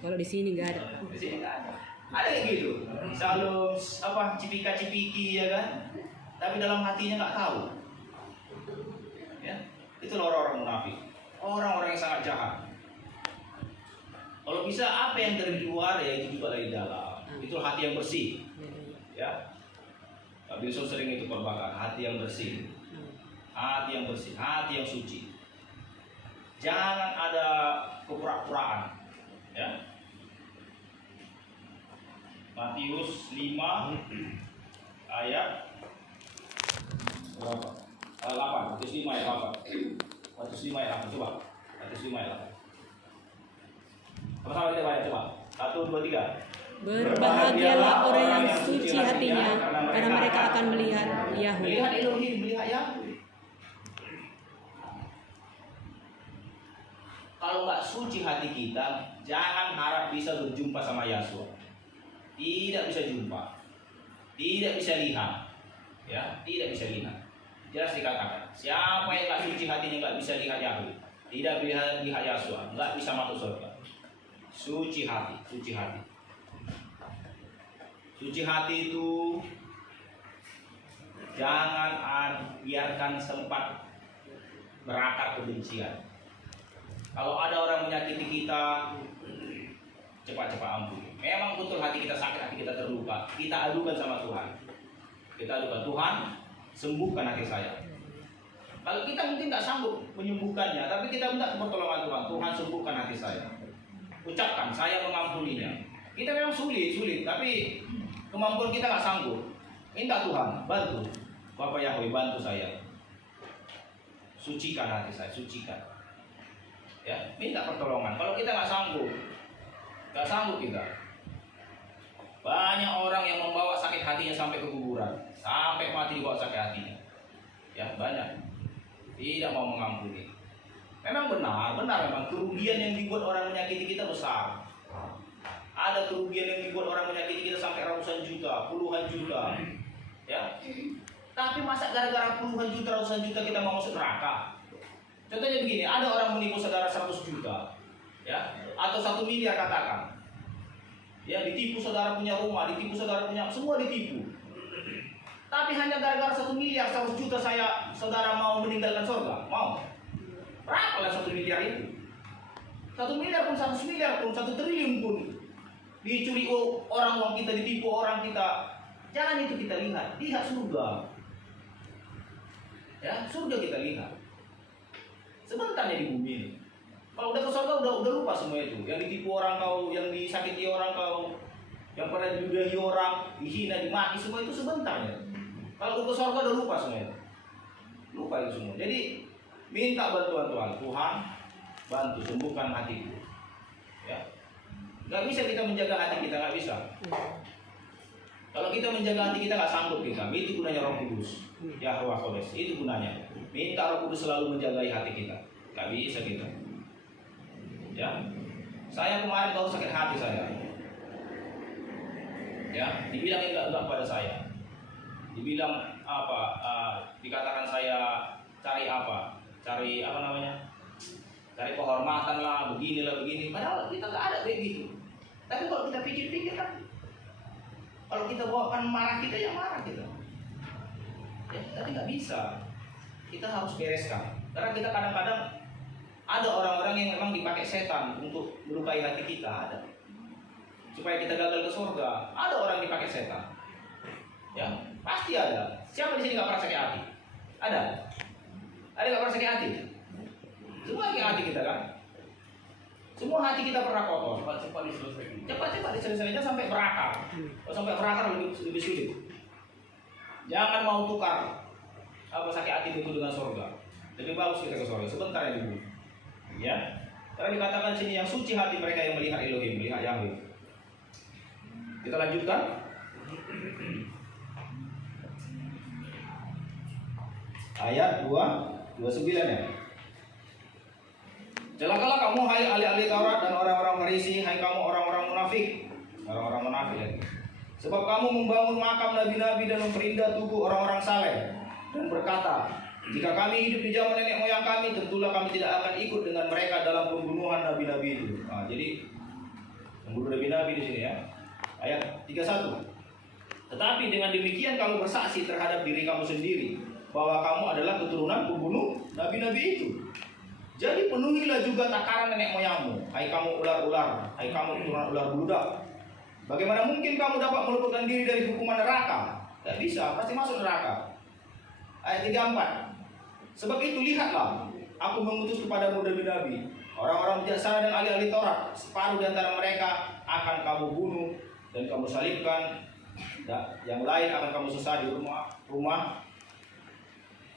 Kalau di sini gak ada. Di sini gak ada. Ada kayak gitu. Selalu cipika-cipiki ya kan? Tapi dalam hatinya nggak tahu. Ya, itu orang-orang munafik, orang-orang yang sangat jahat. Kalau bisa apa yang dari luar ya itu juga dari dalam. Itu hati yang bersih, ya. Pak Bilson sering itu perbakar hati yang bersih, hati yang bersih, hati yang suci. Jangan ada kepura-puraan, ya. Matius 5 ayat berapa? 8. Matius 5 ayat 8. Matius 5 ayat 8. Coba. Matius 5 ayat 8. Sama-sama kita baca coba. 1, 2, 3. Berbahagialah orang yang suci hatinya, karena mereka akan melihat Yahweh. Melihat Elohim, melihat Yahweh. Kalau nggak suci hati kita, jangan harap bisa berjumpa sama Yahshua. Tidak bisa jumpa, tidak bisa lihat, ya, tidak bisa lihat. Jelas dikatakan, siapa yang nggak suci hatinya nggak bisa lihat Yahweh, tidak bisa lihat Yahshua, nggak bisa masuk surga. Suci hati, suci hati. Suci hati itu jangan biarkan sempat berakar kebencian. Kalau ada orang menyakiti kita, cepat-cepat ampuni. Memang betul hati kita sakit, hati kita terluka, kita adukan sama Tuhan. Kita adukan, Tuhan sembuhkan hati saya. Kalau kita mungkin tak sanggup menyembuhkannya, tapi kita minta pertolongan Tuhan. Tuhan sembuhkan hati saya. Ucapkan, saya mengampuninya. Kita memang sulit, tapi kemampuan kita nggak sanggup. Minta Tuhan, bantu. Bapak Yahweh, bantu saya. Sucikan hati saya, sucikan. Ya, minta pertolongan. Kalau kita nggak sanggup kita. Banyak orang yang membawa sakit hatinya sampai ke kuburan, sampai mati dibawa sakit hatinya. Ya, banyak. Tidak mau mengampuni. Memang benar memang kerugian yang dibuat orang menyakiti kita besar. Ada kerugian yang dibuat orang menyakiti kita sampai ratusan juta, puluhan juta. Ya. Tapi masa gara-gara puluhan juta, ratusan juta kita mau masuk neraka? Contohnya begini, ada orang menipu saudara 100 juta, ya, atau 1 miliar katakan. Ya, ditipu saudara punya rumah, ditipu saudara punya, semua ditipu. Tapi hanya gara-gara 1 miliar, 100 juta saudara mau meninggalkan surga, mau? Berapa lah 1 miliar itu? 1 miliar pun, 100 miliar pun, 1 triliun pun dicuri orang uang kita, ditipu orang kita. Jangan itu kita lihat surga. Ya, surga kita lihat. Sebentarnya di bumi ini. Kalau udah ke surga udah lupa semua itu. Yang ditipu orang kau, yang disakiti orang kau, yang pernah diludahi orang, dihina, dimaki, semua itu sebentarnya. Kalau udah ke surga udah lupa semua itu. Lupa itu semua. Jadi minta bantuan Tuhan, bantu sembuhkan hatiku. Ya. Gak bisa kita menjaga hati kita, gak bisa. Kalau kita menjaga hati kita nggak sanggup kita. Itu gunanya Roh Kudus. Ya Roh Kudus. Itu gunanya. Minta Roh Kudus selalu menjaga hati kita. Nggak bisa kita. Ya. Saya kemarin baru sakit hati saya. Ya. Dibilang enggak pada saya. Dibilang apa? Dikatakan saya cari apa? Cari apa namanya? Cari kehormatan lah, beginilah begini. Padahal kita nggak ada kayak gitu. Tapi kalau kita pikir-pikir kan. Kalau kita bawakan marah kita, ya marah kita. Ya, tapi nggak bisa. Kita harus bereskan. Karena kita kadang-kadang ada orang-orang yang memang dipakai setan untuk melukai hati kita, ada. Supaya kita gagal ke surga. Ada orang dipakai setan. Ya, pasti ada. Siapa di sini nggak pernah sakit hati? Ada. Ada nggak pernah sakit hati? Semua sakit hati kita kan. Semua hati kita pernah kotor. Cepat diselesaikan. Cepat diselesaikan sampai berakar. Kalau sampai berakar lebih sulit. Jangan mau tukar apa sakit hati itu dengan surga. Lebih bagus kita ke surga. Sebentar ya dulu. Ya. Karena dikatakan sini yang suci hati mereka yang melihat Elohim, melihat Yahweh. Kita lanjutkan. Ayat 29 ya. Celakalah kamu hai ahli-ahli Taurat dan orang-orang Farisi, hai kamu orang-orang munafik. Orang-orang munafik lagi. Sebab kamu membangun makam nabi-nabi dan memperindah tubuh orang-orang saleh dan berkata, jika kami hidup di zaman nenek moyang kami, tentulah kami tidak akan ikut dengan mereka dalam pembunuhan nabi-nabi itu. Nah, jadi membunuh nabi-nabi di sini ya. Ayat 31. Tetapi dengan demikian kamu bersaksi terhadap diri kamu sendiri bahwa kamu adalah keturunan pembunuh nabi-nabi itu. Jadi penuhilah juga takaran nenek moyangmu, hai kamu ular-ular, hai kamu keturunan ular buludak. Bagaimana mungkin kamu dapat meluputkan diri dari hukuman neraka? Tidak bisa, pasti masuk neraka. Ayat 34. Sebab itu lihatlah, aku mengutus kepadamu nabi-nabi, orang-orang bijaksana dan ahli-ahli Taurat. Separuh di antara mereka akan kamu bunuh dan kamu salibkan. Yang lain akan kamu sesat di rumah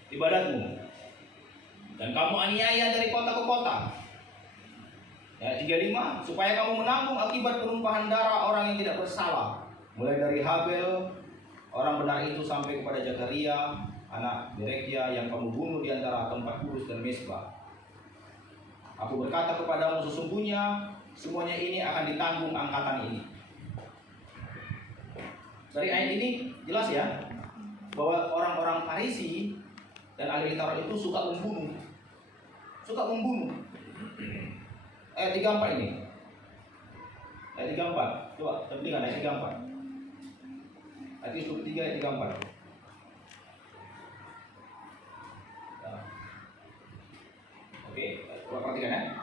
ibadatmu. Dan kamu aniaya dari kota ke kota. Ayat 35, supaya kamu menanggung akibat penumpahan darah orang yang tidak bersalah, mulai dari Habel, orang benar itu, sampai kepada Zakaria, anak Berekia yang kamu bunuh di antara tempat kudus dan Mesbah. Aku berkata kepadamu, sesungguhnya semuanya ini akan ditanggung angkatan ini. Dari ayat ini jelas ya, bahwa orang-orang Farisi dan ahli Taurat itu suka membunuh. Ayat 34 ini. Ayat 34. Coba pentingan ayat 34. Ayat 23 ayat 34. Nah. Oke, coba perhatikan ya.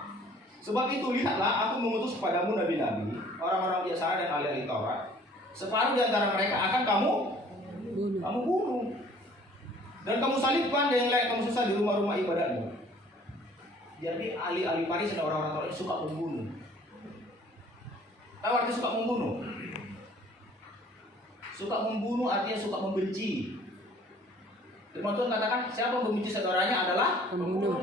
Sebab itu lihatlah, aku mengutus kepadamu nabi-nabi, orang-orang biasa dan ahli Taurat. Separuh di antara mereka akan kamu bunuh. Dan kamu salibkan, dan yang lain kamu susah di rumah-rumah ibadatmu. Jadi ahli-ahli Farisi dan orang-orang Taurat suka membunuh. Tahu artinya suka membunuh? Suka membunuh artinya suka membenci. Firman Tuhan katakan, siapa yang membenci saudaranya adalah pembunuh.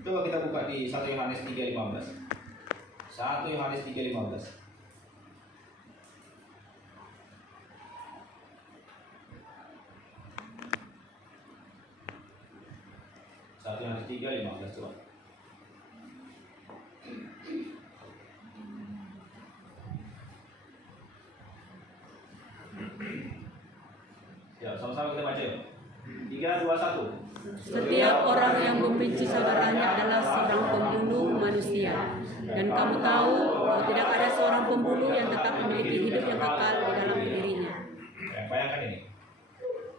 Coba kita buka di 1 Yohanes 3:15. 1 Yohanes 3:15. 3:15 coba. Ya, sama-sama kita baca. 3, 2, 1. Setiap orang yang membenci saudaranya adalah seorang pembunuh manusia. Dan kamu tahu bahwa tidak ada seorang pembunuh yang tetap memiliki hidup yang kekal di dalam dirinya. Ya, bayangkan ini.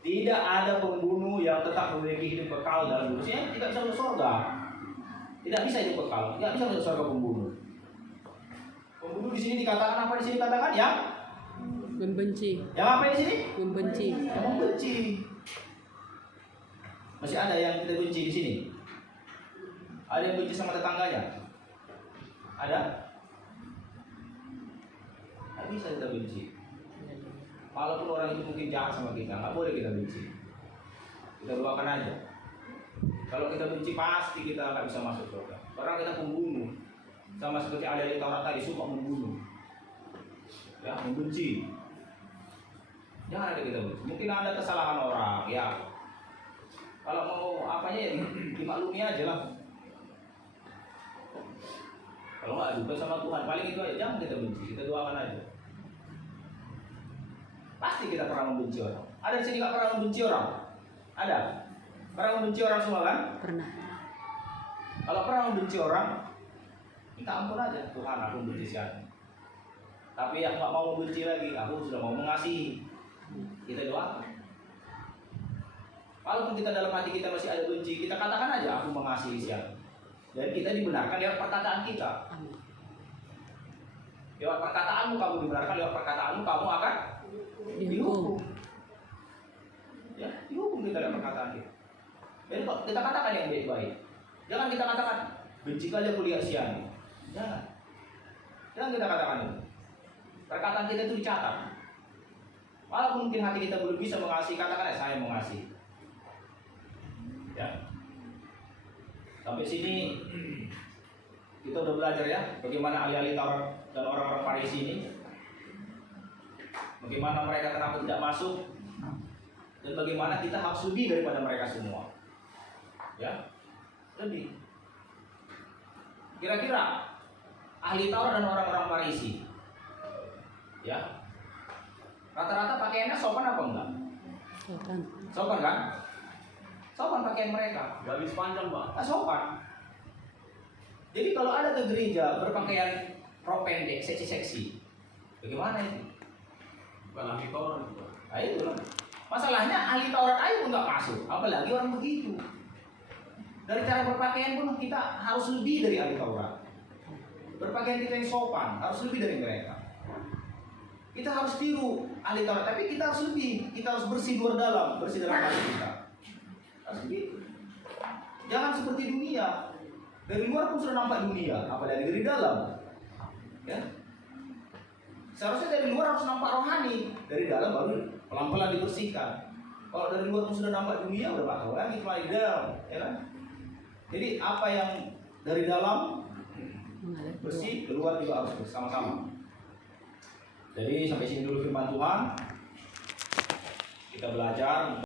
Tidak ada pembunuh yang tetap memiliki hidup kekal dalam dirinya. Tidak bisa masuk surga. Tidak bisa hidup kekal. Tidak bisa masuk surga pembunuh. Pembunuh di sini dikatakan apa? Di sini dikatakan yang Membenci, yang apa di sini? membenci. Yang membenci. Masih ada yang kita benci di sini? Ada yang benci sama tetangganya? Ada? Tidak bisa kita benci. Walaupun orang itu mungkin jahat sama kita, nggak boleh kita benci. Kita doakan aja. Kalau kita benci pasti kita nggak bisa masuk surga. Orang kita pembunuh, sama seperti ahli Taurat tadi suka membunuh, ya membenci. Jangan ada kita benci. Mungkin ada kesalahan orang, ya. Kalau mau apanya ya dimaklumi aja lah. Kalau nggak juga sama Tuhan, paling itu aja. Jangan kita benci, kita doakan aja. Pasti kita pernah membenci orang. Ada di sini nggak pernah membenci orang? Ada? Pernah membenci orang semua kan? Pernah. Kalau pernah membenci orang, minta ampun aja. Tuhan, aku membenci siapa. Tapi yang nggak mau membenci lagi, aku sudah mau mengasihi. Kita doakan. Walaupun kita dalam hati kita masih ada benci, kita katakan aja aku mengasihi siapa. Dan kita dibenarkan lewat perkataan kita. Amin. Lewat perkataanmu kamu dibenarkan, lewat perkataanmu kamu akan Dihukum. Ya, dihukum kita lewat perkataan kita. Jadi kok kita katakan yang baik-baik. Jangan kita katakan benci kali aku lihat siapa. Jangan. Jangan kita katakan itu. Perkataan kita itu dicatat. Walaupun mungkin hati kita belum bisa mengasihi, katakan saya mengasihi. Ya. Sampai sini kita udah belajar ya bagaimana ahli-ahli Taurat dan orang-orang Farisi ini, bagaimana mereka kenapa tidak masuk, dan bagaimana kita harus lebih daripada mereka semua. Ya, lebih. Kira-kira ahli Taurat dan orang-orang Farisi, ya, rata-rata pakaiannya sopan apa enggak? Sopan. Sopan kan? Sopan pakaian mereka. Garis panjang, Pak. Sopan. Jadi kalau ada ke gereja berpakaian rok pendek, seksi-seksi, bagaimana itu? Bukan ahli Taurat itu, Pak. Nah itu lah. Masalahnya ahli Taurat aja pun nggak masuk, apalagi orang begitu. Dari cara berpakaian pun kita harus lebih dari ahli Taurat. Berpakaian kita yang sopan, harus lebih dari mereka. Kita harus tiru ahli Taurat, tapi kita harus lebih. Kita harus bersih luar dalam, bersih dalam hati kita. Harus begitu. Jangan seperti dunia. Dari luar pun sudah nampak dunia, apalagi dari dalam. Ya. Seharusnya dari luar harus nampak rohani, dari dalam baru pelan-pelan dibersihkan. Kalau dari luar pun sudah nampak dunia, udah bakal lagi di dalam, ya kan? Jadi apa yang dari dalam bersih, keluar juga harus bersama-sama. Jadi sampai sini dulu firman Tuhan. Kita belajar.